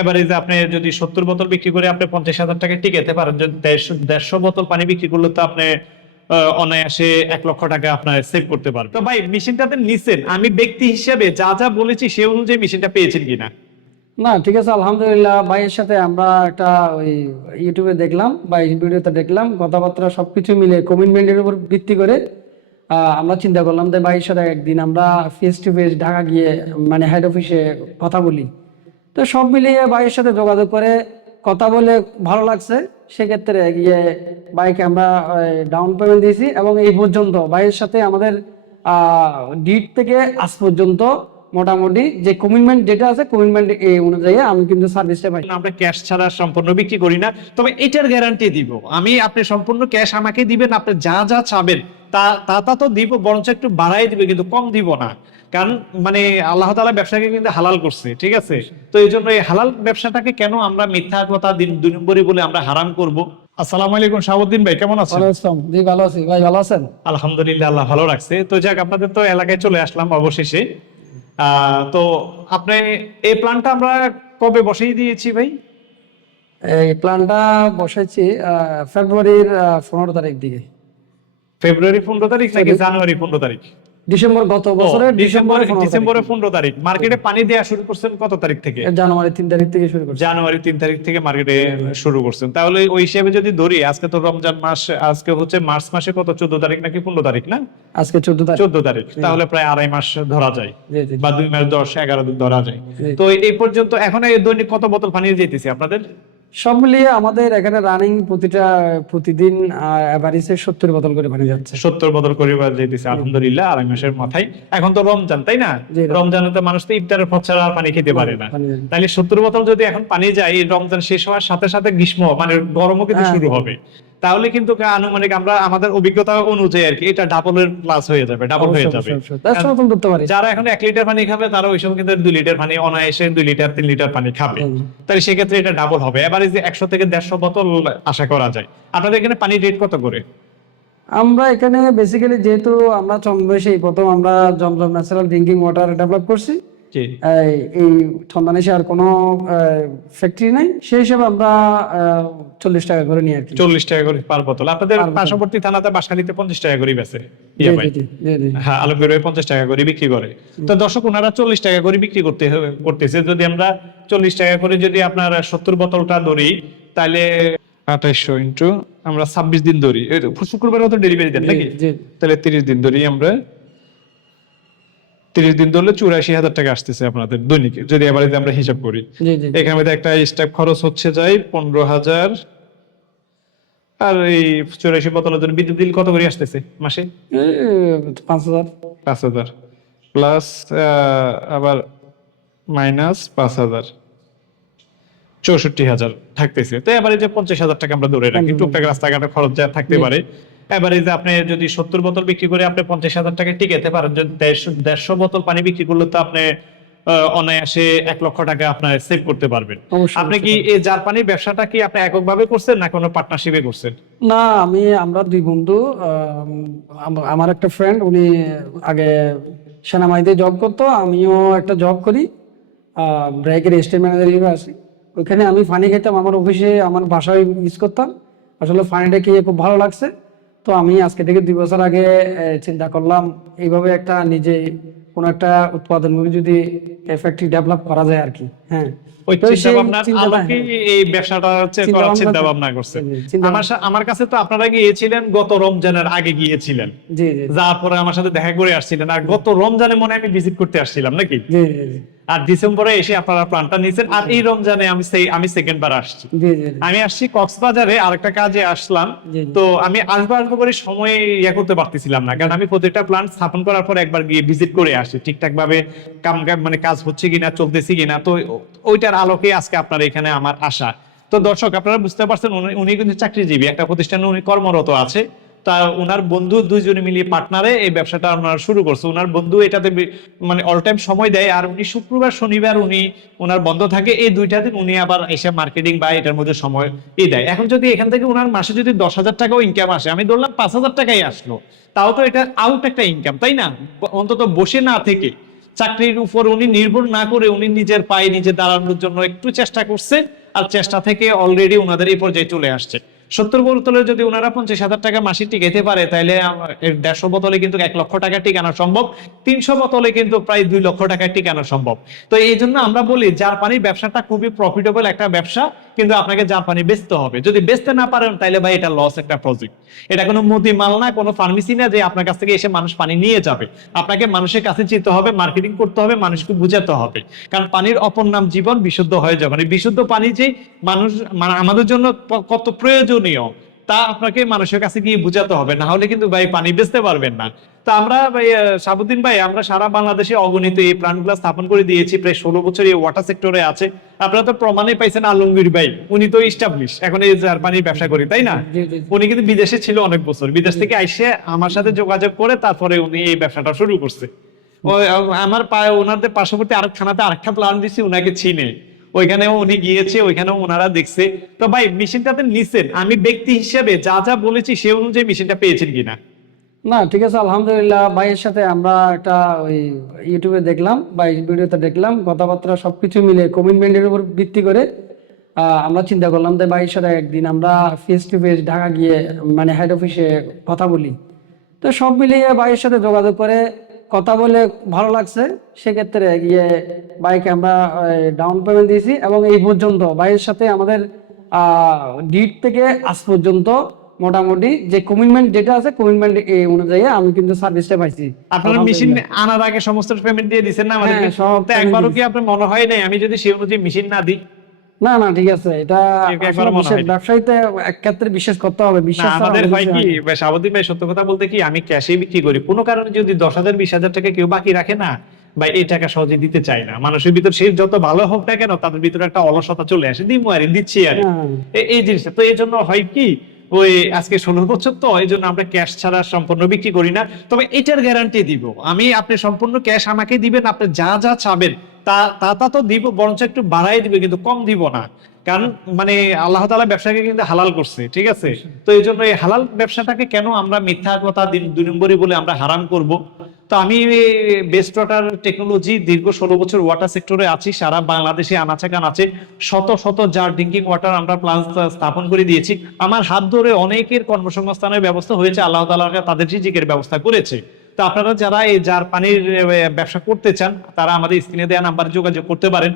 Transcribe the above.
এবারে আপনি যদি সত্তর বোতল বিক্রি করে আপনি পঞ্চাশ হাজার টাকা টিকাতে পারেন। যদি দেড়শো দেড়শো বোতল পানি বিক্রি করলে তো আপনি অনায়াসে এক লক্ষ টাকা আপনার সেভ করতে পারবেন। তো ভাই মেশিনটাতে নিছেন। আমি ব্যক্তি হিসেবে যা যা বলেছি সে অনুযায়ী মেশিনটা পেয়েছেন কিনা? না, ঠিক আছে, আলহামদুলিল্লাহ। ভাইয়ের সাথে আমরা একটা ওই ইউটিউবে দেখলাম, বা ভিডিওতে দেখলাম। কথাবার্তা সবকিছু মিলে কমিটমেন্টের উপর ভিত্তি করে আমরা চিন্তা করলাম যে ভাইয়ের সাথে একদিন আমরা ফেস টু ফেস ঢাকা গিয়ে মানে হেড অফিসে কথা বলি। তো সব মিলিয়ে ভাইয়ের সাথে যোগাযোগ করে কথা বলে ভালো লাগছে। সেক্ষেত্রে গিয়ে বাইকে আমরা ডাউন পেমেন্ট দিয়েছি এবং এই পর্যন্ত ভাইয়ের সাথে আমাদের ডিট থেকে আজ পর্যন্ত মোটামুটি যে কমিটমেন্ট যেটা আছে কমিটমেন্ট এই অনুযায়ী আমি কিন্তু সার্ভিসটা পাই। আমরা ক্যাশ ছাড়া সম্পূর্ণ বিক্রি করি না। তবে এটার গ্যারান্টি দিব। আমি আপনি সম্পূর্ণ ক্যাশ আমাকে দিবেন, আপনি যা যা চাবেন তা তা তা দিব বরঞ্চ একটু বাড়াই দিবে কিন্তু কম দিব না। কারণ মানে আল্লাহ তালা ব্যবসাকে কিন্তু হালাল করছে ঠিক আছে? তো এই জন্য এই হালাল ব্যবসাটাকে কেন আমরা মিথ্যা কথা দিন দুই নম্বরই বলে আমরা হারাম করব? আসসালামু আলাইকুম শাহাবুদ্দিন ভাই কেমন আছেন? জি ভালো আছি। ভাই ভালো আছেন? আলহামদুলিল্লাহ আল্লাহ ভালো রাখছে। তো যাক আপনাদের তো এলাকায় চলে আসলাম অবশেষে। আহ, তো আপনি এই প্ল্যানটা আমরা কবে বসেই দিয়েছি ভাই? এই প্ল্যানটা বসাইছি ফেব্রুয়ারির পনেরো তারিখ দিকে। ফেব্রুয়ারি পনেরো তারিখ নাকি জানুয়ারি পনেরো তারিখ? ডিসেম্বর গত বছরের ডিসেম্বর ডিসেম্বর ডিসেম্বরে পনেরো তারিখ। মার্কেটে পানি দেওয়া শুরু করছেন কত তারিখ থেকে? জানুয়ারি তিন তারিখ থেকে শুরু করছি। জানুয়ারি তিন তারিখ থেকে মার্কেটে শুরু করছেন। তাহলে ওই হিসেবে যদি ধরি আজকে তো রমজান মাস আজকে হচ্ছে মার্চ মাসে কত? চোদ্দ তারিখ নাকি পনেরো তারিখ না? আজকে চোদ্দ তারিখ। চোদ্দ তারিখ। তাহলে প্রায় আড়াই মাস ধরা যায়। বা দুই মাস দশ এগারো দিন ধরা যায়। তো এই পর্যন্ত এখন এই দৈনিক কত বোতল পানি যেতেছে আপনাদের? সব মিলিয়ে আমাদের এখানে রানিং প্রতিটা প্রতিদিন সত্তর বদল করে পানি যাচ্ছে। সত্তর বদল করিবার যেতেছে আলহামদুলিল্লাহ আড়াই মাসের মাথায়। এখন তো রমজান তাই না? রমজান। তো মানুষ তো ইফতারের পর ছাড়া আর পানি খেতে পারে না। তাহলে সত্তর বদল যদি এখন পানি যায় রমজান শেষ হওয়ার সাথে সাথে গ্রীষ্ম মানে গরমও কিন্তু হ্যাঁ। শুরু হবে। তাহলে কিন্তু আনুমানিক আমরা আমাদের অভিজ্ঞতা অনুযায়ী আর কি এটা ডাবলের প্লাস হয়ে যাবে ডাবল হয়ে যাবে। যারা এখন এক লিটার পানি খাবে তারা ওই সময় কিন্তু দুই লিটার পানি অনায়াসে দুই লিটার তিন লিটার পানি খাবে। তাহলে সেক্ষেত্রে এটা ডাবল হবে। এবারে যে একশো থেকে দেড়শো বোতল আশা করা যায়। আপনাদের এখানে পানি রেট কত করে? আমরা এখানে বেসিক্যালি যেহেতু আমরা চন্দ্রবেশে প্রথম আমরা Zamzam natural drinking water develop করছি। এই আর কোনো ফ্যাক্টরি নাই? সেই হিসাবে আমরা চল্লিশ টাকা করে আর চল্লিশ টাকা করে পার বোতল আপনাদের পার্শ্ববর্তী থানাতে বাসালিতে পঞ্চাশ টাকা করে বেছে। হ্যাঁ আলমগীর ভাই পঞ্চাশ টাকা করে বিক্রি করে। তো দর্শক ওনারা চল্লিশ টাকা করে বিক্রি করতে করতেছে। যদি আমরা চল্লিশ টাকা করে যদি আপনার সত্তর বোতলটা ধরি তাহলে আঠাইশশো ইন্টু আমরা ছাব্বিশ দিন ধরি। শুক্রবারে তো ডেলিভারি দেন নাকি? তাহলে তিরিশ দিন ধরি আমরা। তিরিশ দিন ধরলে চুরাশি হাজার টাকা আসতেছে আপনাদের দৈনিক যদি এবারে আমরা হিসাব করি। এখানে একটা স্টাফ খরচ হচ্ছে যাই পনেরো হাজার আর এই চুরাশি বোতলের জন্য বিদ্যুৎ বিল কত করে আসতেছে মাসে? পাঁচ হাজার। পাঁচ হাজার। প্লাস আবার মাইনাস পাঁচ হাজার। চৌষট্টি হাজার থাকতেছে। তো এবারে যে পঞ্চাশ হাজার টাকা আমরা ধরে রাখি। টুকটাক রাস্তাঘাটে খরচ যা থাকতে পারে। যে আপনি যদি সত্তর বোতল বিক্রি করে আপনি পঞ্চাশ হাজার টাকা টিকাতে পারেন। যদি দেড়শো দেড়শো বোতল পানি বিক্রি করলে তো আপনি অনায়াসে এক লক্ষ টাকা আপনার সেভ করতে পারবেন। আপনি কি এই জার পানির ব্যবসাটা কি আপনি এককভাবে করছেন না কোনো পার্টনারশিপে করছেন? না আমি আমরা দুই বন্ধু আম, আম- আমার একটা ফ্রেন্ড উনি আগে সেনাবাহিনীতে জব করতো আমিও একটা জব করি ব্রেকের স্টেট ম্যানেজার হিসেবে আছি। ওইখানে আমি ফানি খেতাম আমার অফিসে আমার বাসায় ইউজ করতাম। আসলে ফানিটা খেয়ে খুব ভালো লাগছে। তো আমি আজকে থেকে দুই বছর আগে চিন্তা করলাম, এইভাবে একটা নিজে কোনো একটা উৎপাদন যদি ফ্যাক্টরি ডেভেলপ করা যায় আর কি। হ্যাঁ। ওই চিন্তা ভাবনার আলোকে এই ব্যবসাটা হচ্ছে করার চিন্তা ভাবনা করছেন আমার আমার কাছে তো আপনারা গিয়েছিলেন গত রমজানের আগে গিয়েছিলেন। জি জি। যাওয়ার পরে আমার সাথে দেখা করে আসছিলেন। আর গত রমজানে মনে আমি ভিজিট করতে আসছিলাম নাকি? জি জি জি। আর ডিসেম্বরে এসে আপনারা প্ল্যানটা নিয়েছেন। আর এই রমজানে আমি সেই আমি সেকেন্ড বার আসছি। আমি আসছি কক্সবাজারে আরেকটা কাজে আসলাম। তো আমি আসব আসব করে সময় ইয়ে করতে পারতেছিলাম না। কারণ আমি প্রত্যেকটা প্ল্যান স্থাপন করার পর একবার গিয়ে ভিজিট করে আসি। ঠিকঠাক ভাবে কাম মানে কাজ হচ্ছে কিনা চলতেছে কিনা। তো ওইটার আলোকে আজকে আপনার এখানে আমার আশা। তো দর্শক, আপনারা বুঝতে পারছেন, উনি- কিন্তু চাকরিজীবী, একটা প্রতিষ্ঠানে উনি কর্মরত আছে। তা ওনার বন্ধু দুইজনে মিলিয়ে পার্টনারে এই ব্যবসাটা ওনার শুরু করছে। ওনার বন্ধু এটাতে মানে অল টাইম সময় দেয়, আর উনি শুক্রবার, শনিবার উনি ওনার বন্ধ থাকে। এই দুইটা দিন উনি আবার এসে মার্কেটিং বা এটার মধ্যে সময় ই দেয়। এখন যদি এখান থেকে ওনার মাসে যদি দশ হাজার টাকাও ইনকাম আসে, আমি ধরলাম পাঁচ হাজার টাকাই আসলো, তাও তো এটা আউট একটা ইনকাম তাই না? অন্তত বসে না থেকে। চাকরির উপর উনি নির্ভর না করে উনি নিজের পায়ে নিজে দাঁড়ানোর জন্য একটু চেষ্টা করছে আর চেষ্টা থেকে অলরেডি ওনাদের এই পর্যায়ে চলে আসছে। সত্তর বোতলে যদি ওনারা পঞ্চাশ হাজার টাকা মাসে টিকাইতে পারে তাহলে দেড়শো বোতলে কিন্তু এক লক্ষ টাকা টিকানো সম্ভব, তিনশো বোতলে কিন্তু প্রায় দুই লক্ষ টাকা টিকানো সম্ভব। তো এই জন্য আমরা বলি জার পানির ব্যবসাটা খুবই প্রফিটেবল একটা ব্যবসা কিন্তু আপনাকে জাপানি বেচতে হবে। যদি বেচতে না পারেন তাহলে ভাই এটা লস একটা প্রজেক্ট এটা কোনো মুদি মাল না, কোনো ফার্মেসি না যে আপনার কাছ থেকে এসে মানুষ পানি নিয়ে যাবে। আপনাকে মানুষের কাছে যেতে হবে মার্কেটিং করতে হবে, মানুষকে বুঝাতে হবে। কারণ পানির অপর নাম জীবন, বিশুদ্ধ হয়ে যাবে। মানে বিশুদ্ধ পানি যে মানুষ মানে আমাদের জন্য কত প্রয়োজনীয়। তা আপনাকে মানুষের কাছে গিয়ে বুঝাতে হবে না হলে কিন্তু ভাই পানি বেচতে পারবেন না। তো আমরা ভাই আহ, শাহাবুদ্দিন ভাই আমরা সারা বাংলাদেশে অগণিত এই প্ল্যান্টগুলো স্থাপন করে দিয়েছি প্রায় ষোলো বছর এই ওয়াটার সেক্টরে আছে। আপনারা তো প্রমাণে পাইছেন আলমগীর ভাই উনি তো ইস্টাবলিশ এখন এই জার পানির ব্যবসা করি তাই না? উনি কিন্তু বিদেশে ছিল অনেক বছর বিদেশ থেকে আইসে আমার সাথে যোগাযোগ করে তারপরে উনি এই ব্যবসাটা শুরু করছে। আমার পায়ে ওনাদের পার্শ্ববর্তী আরেক থানাতে আরেকটা প্ল্যান দিছি উনাকে চিনে। ওইখানেও উনি গিয়েছে, ওইখানেও ওনারা দেখছে। তো ভাই মেশিনটাতে নিছেন। আমি ব্যক্তি হিসেবে যা যা বলেছি সে অনুযায়ী মেশিনটা পেয়েছেন কিনা? না, ঠিক আছে, আলহামদুলিল্লাহ। ভাইয়ের সাথে আমরা একটা ওই ইউটিউবে দেখলাম বা ভিডিওতে দেখলাম। কথাবার্তা সবকিছু মিলে কমিটমেন্টের উপর ভিত্তি করে আমরা চিন্তা করলাম যে ভাইয়ের সাথে একদিন আমরা ফেস টু ফেস ঢাকা গিয়ে মানে হেড অফিসে কথা বলি। তো সব মিলিয়ে ভাইয়ের সাথে যোগাযোগ করে কথা বলে ভালো লাগছে সেক্ষেত্রে গিয়ে বাইকে আমরা ডাউন পেমেন্ট দিয়েছি এবং এই পর্যন্ত ভাইয়ের সাথে আমাদের ডিট থেকে আজ পর্যন্ত মোটামুটি যে কমিটমেন্ট যেটা আছে কমিটমেন্ট এই অনুযায়ী আমি কিন্তু সার্ভিসটা পাইছি। আপনারা মেশিন আনার আগে সমস্ত পেমেন্ট দিয়ে দিচ্ছেন না আমাদেরকে? হ্যাঁ, একবারও কি আপনার মনে হয় নাই? আমি যদি সেই অনুযায়ী মেশিন না দিই না না ঠিক আছে এটা। ব্যবসায়ীতে এক ক্ষেত্রে বিশ্বাস করতে হবে বিশ্বাস আমাদের হয় কি না। ভাই সত্য কথা বলতে কি আমি ক্যাশে বিক্রি করি কোনো কারণে যদি দশ হাজার বিশ হাজার টাকা কেউ বাকি রাখে না বা এই টাকা সহজে দিতে চায় না মানুষের ভিতর সে যত ভালো হোক না কেন তাদের ভিতরে একটা অলসতা চলে আসে দিমু আরে দিচ্ছি আর হ্যাঁ। এই জিনিসটা তো এই জন্য হয় কি ওই আজকে ষোলো বছর তো এই জন্য আমরা ক্যাশ ছাড়া সম্পূর্ণ বিক্রি করি না তবে এটার গ্যারান্টি দিব আমি আপনি সম্পূর্ণ ক্যাশ আমাকে দিবেন আপনি যা যা চাবেন তা তা দিব, বরঞ্চ একটু বাড়াই দিবে, কিন্তু কম দিব না। কারণ মানে আল্লাহ তালা ব্যবসাকে কিন্তু হালাল করছে, ঠিক আছে? তো এই জন্য এই হালাল ব্যবসাটাকে কেন আমরা মিথ্যা কথা দুই নম্বরই বলে আমরা হারাম করব? তো আমি বেস্ট ওয়াটার টেকনোলজি দীর্ঘ ষোলো বছর ওয়াটার সেক্টরে আছি, সারা বাংলাদেশে আনাচে কানাচে শত শত জার ড্রিঙ্কিং ওয়াটার আমরা প্লান স্থাপন করে দিয়েছি। আমার হাত ধরে অনেকের কর্মসংস্থানের ব্যবস্থা হয়েছে, আল্লাহ তালা তাদের রিজিকের ব্যবস্থা করেছে। তো আপনারা যারা এই জার পানির ব্যবসা করতে চান, তারা আমাদের স্ক্রিনে দেওয়া নাম্বারে যোগাযোগ করতে পারেন।